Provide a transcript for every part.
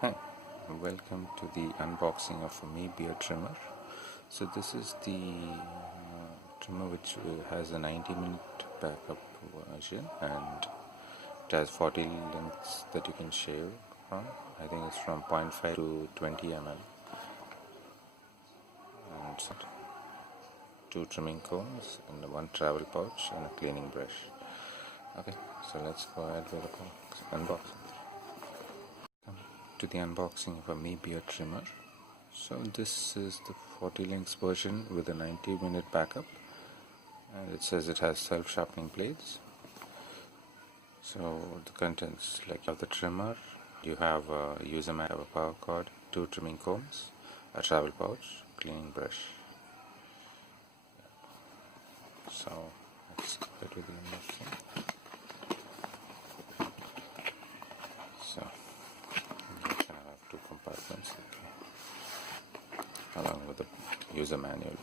Hi, welcome to the unboxing of a beard trimmer. So this is the trimmer which has a 90-minute backup version, and it has 40 lengths that you can shave from. I think it's from 0.5 to 20 mm, and two trimming combs and one travel pouch and a cleaning brush. Okay, so let's go ahead with the unboxing. To the unboxing of a beard trimmer. So this is the 40 lengths version with a 90-minute backup, and it says it has self-sharpening blades. So the contents, like you have the trimmer, you have a user manual, a power cord, two trimming combs, a travel pouch, cleaning brush. So let's go ahead with the unboxing. So you can have two compartments along with the user manual.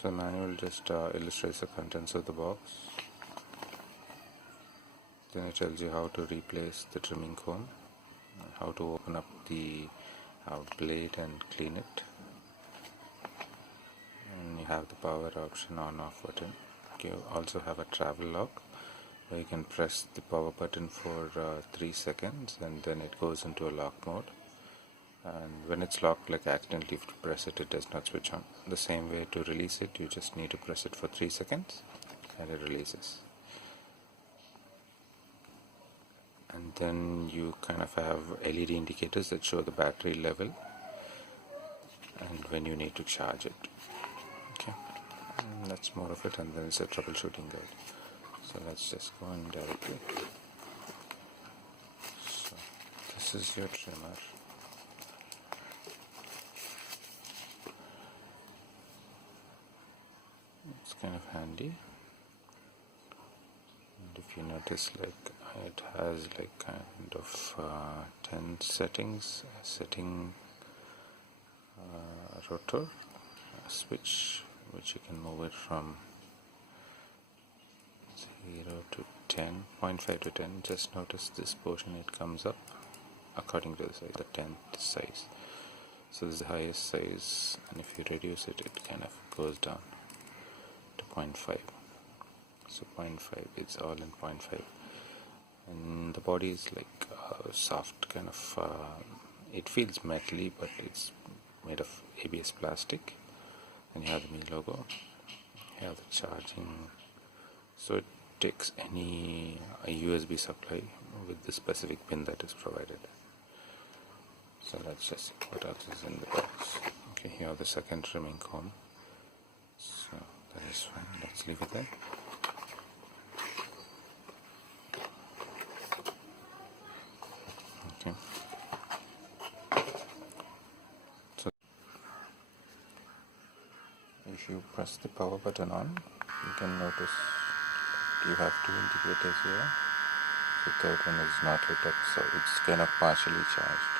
So the manual just illustrates the contents of the box. Then it tells you how to replace the trimming comb, how to open up the blade and clean it, and you have the power option on-off button. You also have a travel lock where you can press the power button for 3 seconds and then it goes into a lock mode. And when it's locked, like accidentally if you press it, it does not switch on. The same way to release it, you just need to press it for 3 seconds and it releases. And then you kind of have LED indicators that show the battery level and when you need to charge it. Okay, and that's more of it, and then it's a troubleshooting guide. So let's just go in directly. So this is your trimmer. It's kind of handy, and if you notice, like it has like kind of 10 settings, setting rotor, a switch which you can move it from 0 to 10, 0.5 to 10. Just notice this portion, it comes up according to the size, the 10th size. So this is the highest size, and if you reduce it, it kind of goes down to 0.5. So 0.5, it's all in 0.5. And the body is like soft, kind of, it feels metally, but it's made of ABS plastic. And you have the Mi logo, you have the charging. So it takes any USB supply with the specific pin that is provided. So let's just see what else is in the box. Okay, here are the second trimming comb. So that is fine, let's leave it there. Okay. So if you press the power button on, you can notice you have two indicators here. The third one is not lit up, so it's kind of partially charged.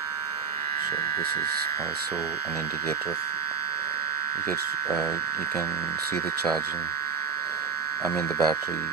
So this is also an indicator of you can see the charging, the battery